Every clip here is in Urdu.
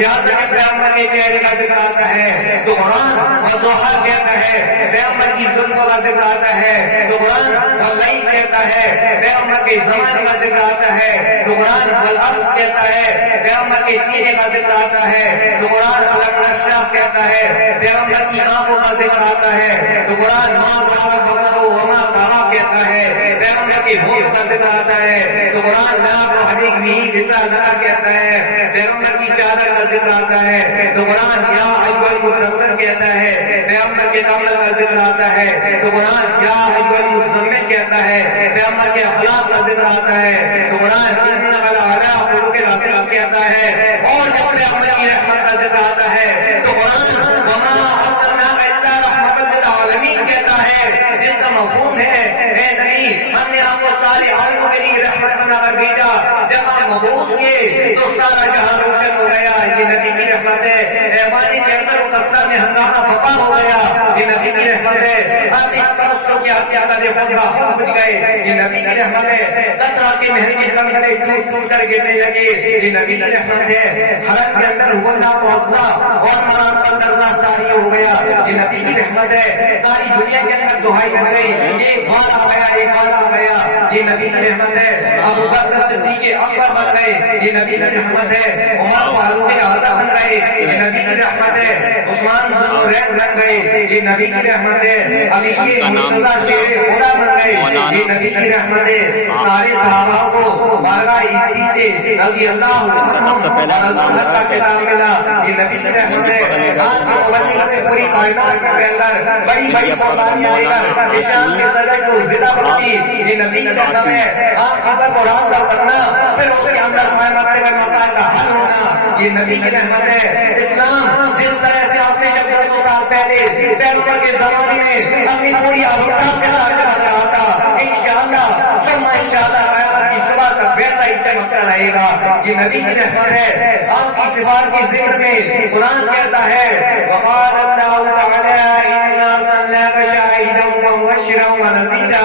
لہٰذا کہ پیغمبر کے چہرے کا ذکر آتا ہے تو قرآن والضحیٰ کہتا ہے، پیغمبر کی زلفوں کا ذکر آتا ہے تو قرآن واللیل کہتا ہے، پیغمبر کے زمانے کا ذکر آتا ہے تو قرآن والارض کہتا ہے، پیغمبر کے سینے کا ذکر آتا ہے تو قرآن الم نشرح کہتا ہے، پیغمبر کی آنکھوں کا ذکر آتا ہے تو قرآن ما ذاق البصر وما طغى کہتا ہے، پیغمبر کے ہونٹ کا ذکر آتا ہے تو قرآن لا تحرک به لسانک کہتا ہے، پیغمبر کی چادر کا ذکر آتا ہے تو قرآن یا ایھا المدثر کہتا ہے، پیغمبر کے کمبل کا ذکر آتا ہے تو قرآن یا ایھا المزمل کہتا ہے، پیغمبر کے اخلاق کا ذکر آتا ہے تو قرآن انک لعلی خلق عظیم کہتا ہے، اور جب پیغمبر کی رحمت کا ذکر آتا ہے تو قرآن وما ارسلناک الا رحمۃ للعالمین کہتا ہے، جس کا مفہوم ہے اے نبی ہم نے آپ کو سارے عالموں کے لیے رحمت بنا کر بھیجا، جب آپ مبعوث ہوئے تو سارا جہاں روشن ہو گیا، یہ نبی کی رحمت ہے، ایوان کیسر و کثرت میں ہنگامہ بپا ہو گیا، یہ نبی کی رحمت ہے، آتش پرستوں کی عقیدت خود بخود بجھ گئے، یہ نبی کی رحمت ہے، کثرہ کے محل کے کنکرے ٹوٹ ٹوٹ کر گرنے لگے، یہ نبی کی رحمت ہے، حرم کے اندر اللہ کو اذنا اور مران پر لرزہ طاری ہو گیا، یہ نبی کی رحمت ہے، ساری دنیا کے اندر دہائی بن گئی، ایک بال آ گیا ایک بال آ گیا، یہ نبی کی رحمت ہے، ابو بکر صدیق اکبر بن گئے، یہ نبی کی رحمت ہے، عمر فاروق اعظم بن گئے، یہ نبی کی رحمت ہے، عثمان ذو النورین بن گئے، یہ نبی کی رحمت ہے، علی مرتضی شیر پورا بن گئے، یہ نبی کی رحمت ہے، سارے صحابہ کو بارگاہ عیسی سے رضی اللہ عنہم کا خطاب ملا، یہ نبی کی رحمت ہے، آپ کی مبلغت نے پوری کائنات کے اندر بڑی بڑی قربانیاں دے کر اسلام کے سرحد کو زندہ بخشی، یہ نبی کی رحمت ہے، آپ کے اوپر قرآن کا اترنا پھر اس کے اندر قائم رکھتے ہوئے مسائل کا حل ہونا، یہ نبی کی رحمت ہے، اسلام جس طرح سے آپ سے جب 200 سال پہلے پیغمبر کے زمانے میں اپنی پوری آفتاب کے ساتھ چمک رہا تھا، انشاءاللہ ثم انشاءاللہ قیامت کی صبح تک ویسا ہی چمکتا رہے گا، یہ نبی کی رحمت ہے، آپ کی صفات کے ذکر میں قرآن کہتا ہے وقال اللہ تعالی انا ارسلناک شاہدا ومبشرا ونذیرا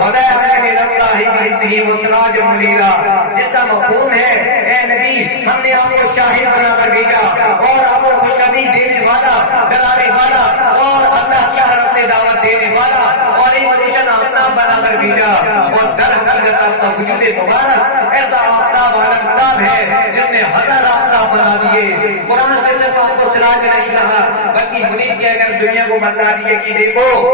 وداعیا الی اللہ باذنہ وسراجا منیرا، جس کا مفہوم ہے اے نبی ہم نے آپ کو شاہد بنا کر بھیجا اور آپ کو خوشخبری دینے والا، ڈرانے والا اور اللہ کی طرف سے دعوت دینے والا اور انویشن آفتاب بنا کر بھیجا، اور در حقیقت آپ کا وجود مبارک ایسا آفتاب عالمتاب ہے جس نے ہزار آفتاب بنا دیے، قرآن میں صرف آپ کو سراج نہیں کہا بلکہ منیر کہہ کر دنیا کو بتا دیے کہ دیکھو